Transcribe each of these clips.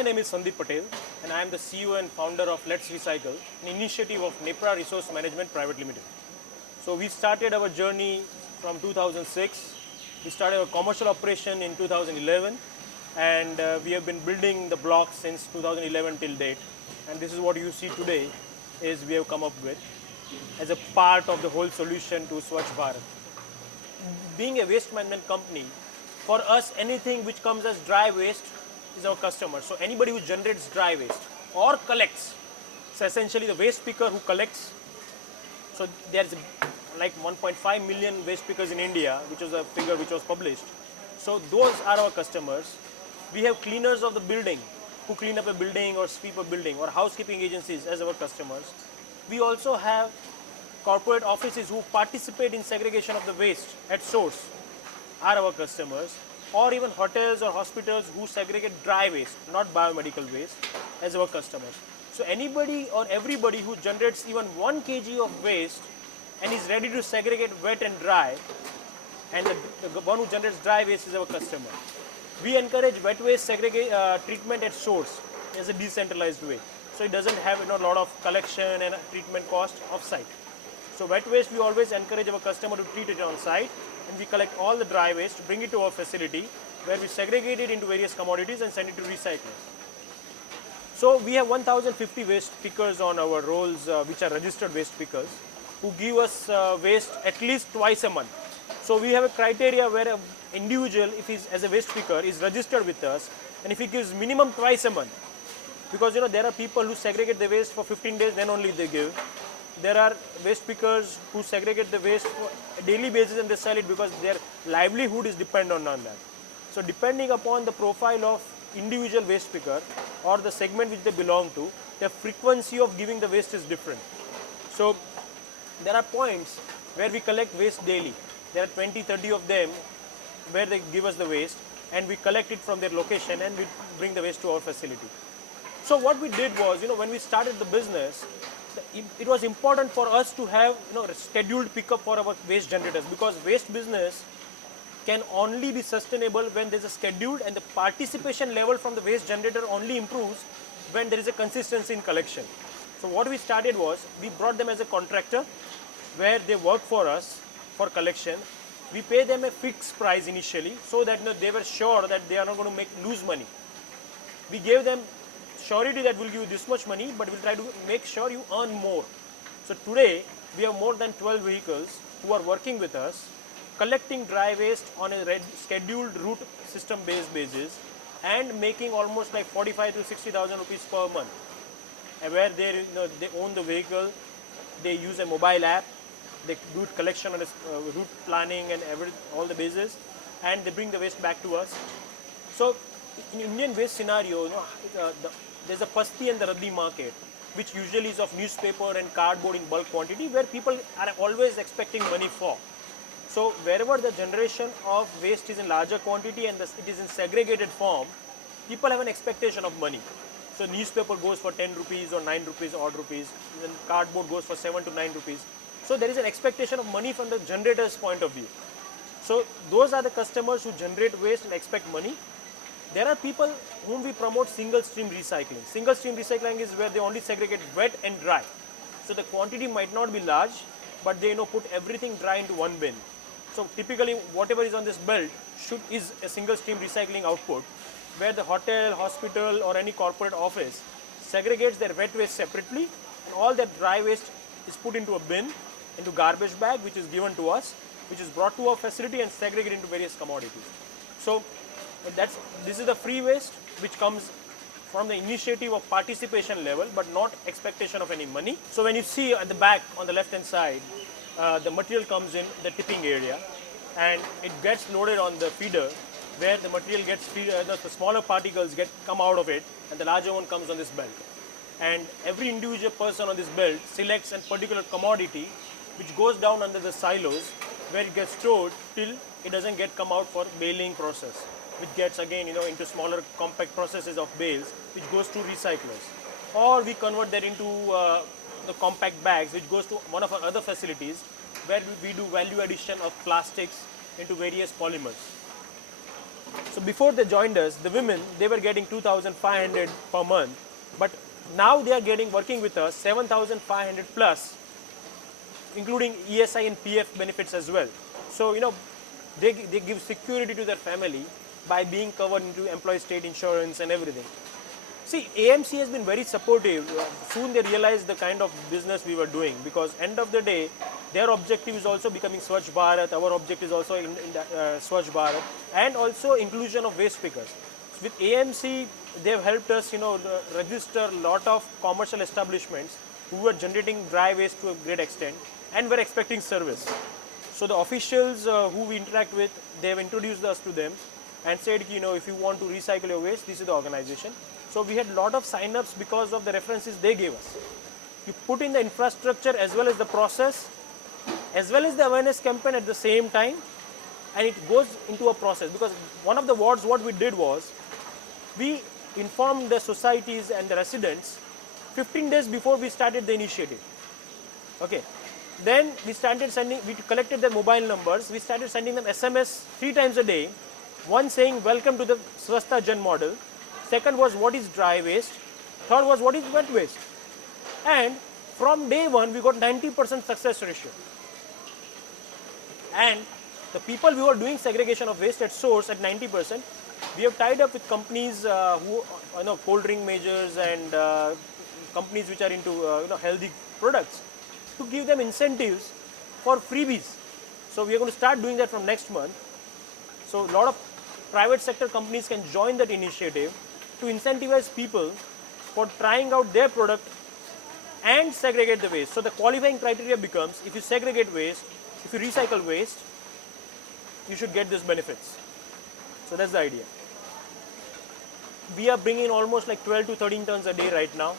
My name is Sandeep Patel and I am the CEO and founder of Let's Recycle, an initiative of Nepra Resource Management Private Limited. So we started our journey from 2006. We started our commercial operation in 2011 and we have been building the blocks since 2011 till date. And this is what you see today is we have come up with as a part of the whole solution to Swachh Bharat. Being a waste management company, for us anything which comes as dry waste is our customer. So anybody who generates dry waste or collects, so essentially the waste picker who collects, so there's like 1.5 million waste pickers in India, which was a figure which was published. So those are our customers. We have cleaners of the building who clean up a building or sweep a building, or housekeeping agencies as our customers. We also have corporate offices who participate in segregation of the waste at source are our customers, or even hotels or hospitals who segregate dry waste, not biomedical waste, as our customers. So anybody or everybody who generates even 1 kg of waste and is ready to segregate wet and dry, and the one who generates dry waste is our customer. We encourage wet waste treatment at source as a decentralized way. So it doesn't have a lot of collection and treatment cost off-site. So wet waste, we always encourage our customer to treat it on site, and we collect all the dry waste, bring it to our facility where we segregate it into various commodities and send it to recyclers. So we have 1050 waste pickers on our rolls, which are registered waste pickers, who give us waste at least twice a month. So we have a criteria where an individual, if he's as a waste picker, is registered with us, and if he gives minimum twice a month, because there are people who segregate the waste for 15 days, then only they give. There are waste pickers who segregate the waste for a daily basis and they sell it because their livelihood is dependent on that. So depending upon the profile of individual waste picker or the segment which they belong to, the frequency of giving the waste is different. So there are points where we collect waste daily. There are 20-30 of them where they give us the waste, and we collect it from their location and we bring the waste to our facility. So what we did was, when we started the business, it was important for us to have scheduled pickup for our waste generators, because waste business can only be sustainable when there is a scheduled, and the participation level from the waste generator only improves when there is a consistency in collection. So what we started was, we brought them as a contractor where they work for us for collection. We pay them a fixed price initially so that they were sure that they are not going to lose money. We gave them surety that we'll give you this much money, but we'll try to make sure you earn more. So today, we have more than 12 vehicles who are working with us, collecting dry waste on a scheduled route system-based basis, and making almost like 45 to 60,000 rupees per month. And where they own the vehicle, they use a mobile app, they do collection on a route planning and all the bases, and they bring the waste back to us. So in Indian waste scenario, there's a Pasti and the Raddi market, which usually is of newspaper and cardboard in bulk quantity, where people are always expecting money for. So wherever the generation of waste is in larger quantity and it is in segregated form, people have an expectation of money. So newspaper goes for 10 rupees or 9 rupees, odd rupees, then cardboard goes for 7 to 9 rupees. So there is an expectation of money from the generator's point of view. So those are the customers who generate waste and expect money. There are people whom we promote single stream recycling. Single stream recycling is where they only segregate wet and dry. So the quantity might not be large, but they put everything dry into one bin. So typically whatever is on this belt is a single stream recycling output, where the hotel, hospital or any corporate office segregates their wet waste separately, and all that dry waste is put into a bin, into garbage bag, which is given to us, which is brought to our facility and segregated into various commodities. So this is the free waste which comes from the initiative of participation level, but not expectation of any money. So when you see at the back on the left hand side, the material comes in the tipping area and it gets loaded on the feeder, where the material gets the smaller particles come out of it, and the larger one comes on this belt. And every individual person on this belt selects a particular commodity which goes down under the silos, where it gets stored till it doesn't come out for baling process, which gets again into smaller compact processes of bales, which goes to recyclers. Or we convert that into the compact bags, which goes to one of our other facilities, where we do value addition of plastics into various polymers. So before they joined us, the women, they were getting 2,500 per month, but now they are getting, working with us, 7,500 plus, including ESI and PF benefits as well. So, they give security to their family by being covered into employee state insurance and everything. See, AMC has been very supportive. Soon they realized the kind of business we were doing, because end of the day, their objective is also becoming Swachh Bharat. Our objective is also in Swachh Bharat, and also inclusion of waste pickers. So with AMC, they have helped us, register a lot of commercial establishments who were generating dry waste to a great extent and were expecting service. So the officials who we interact with, they have introduced us to them and said, if you want to recycle your waste, this is the organization. So we had a lot of sign-ups because of the references they gave us. You put in the infrastructure as well as the process, as well as the awareness campaign at the same time, and it goes into a process. Because one of the wards, what we did was, we informed the societies and the residents 15 days before we started the initiative. Okay. Then we started sending, we collected their mobile numbers, we started sending them SMS 3 times a day. One saying, welcome to the Swasthya Jan model. Second was, what is dry waste? Third was, what is wet waste? And from day one, we got 90% success ratio. And the people who are doing segregation of waste at source at 90%, we have tied up with companies who, cold drink majors and companies which are into, healthy products, to give them incentives for freebies. So we are going to start doing that from next month. So a lot of private sector companies can join that initiative to incentivize people for trying out their product and segregate the waste. So the qualifying criteria becomes, if you segregate waste, if you recycle waste, you should get these benefits. So that's the idea. We are bringing almost like 12 to 13 tons a day right now,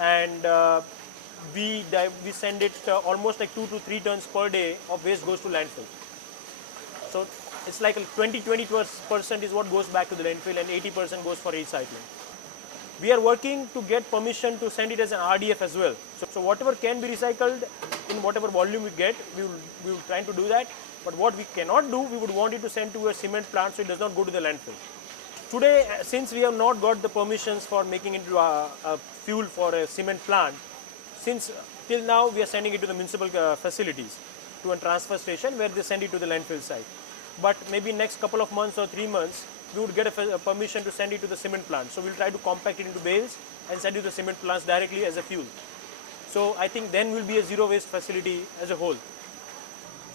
and we send it almost like 2 to 3 tons per day of waste goes to landfill. So it's like 20% is what goes back to the landfill, and 80% goes for recycling. We are working to get permission to send it as an RDF as well. So whatever can be recycled in whatever volume we get, we will try to do that. But what we cannot do, we would want it to send to a cement plant so it does not go to the landfill. Today, since we have not got the permissions for making it into a fuel for a cement plant, since till now we are sending it to the municipal facilities, to a transfer station where they send it to the landfill site. But maybe next couple of months or 3 months, we would get a permission to send it to the cement plant. So we'll try to compact it into bales and send it to the cement plants directly as a fuel. So I think then will be a zero waste facility as a whole.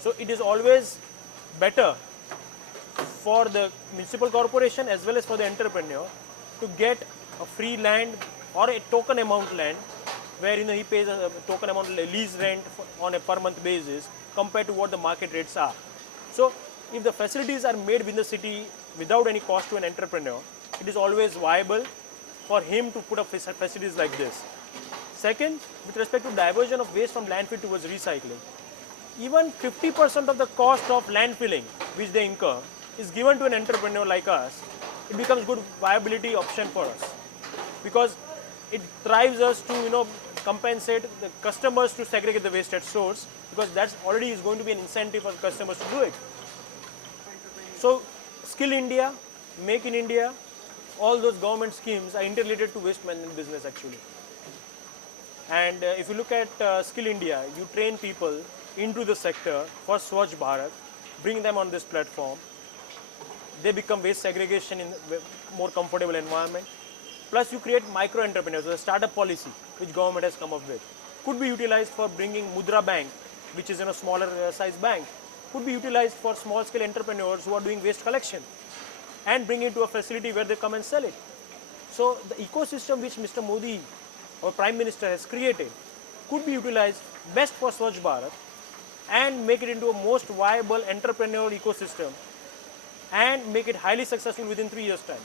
So it is always better for the municipal corporation as well as for the entrepreneur to get a free land or a token amount land where he pays a token amount lease rent on a per month basis compared to what the market rates are. So if the facilities are made within the city without any cost to an entrepreneur, it is always viable for him to put up facilities like this. Second, with respect to diversion of waste from landfill towards recycling, even 50% of the cost of landfilling which they incur is given to an entrepreneur like us, it becomes good viability option for us, because it drives us to compensate the customers to segregate the waste at source, because that's already is going to be an incentive for customers to do it. So Skill India, Make in India, all those government schemes are interrelated to waste management business actually. And if you look at Skill India, you train people into the sector for Swachh Bharat, bring them on this platform. They become waste segregation in a more comfortable environment. Plus you create micro entrepreneurs, a startup policy which government has come up with. Could be utilized for bringing Mudra Bank, which is in a smaller size bank. Could be utilized for small scale entrepreneurs who are doing waste collection and bring it to a facility where they come and sell it. So the ecosystem which Mr. Modi, our Prime Minister, has created could be utilized best for Swachh Bharat and make it into a most viable entrepreneurial ecosystem and make it highly successful within 3 years' time.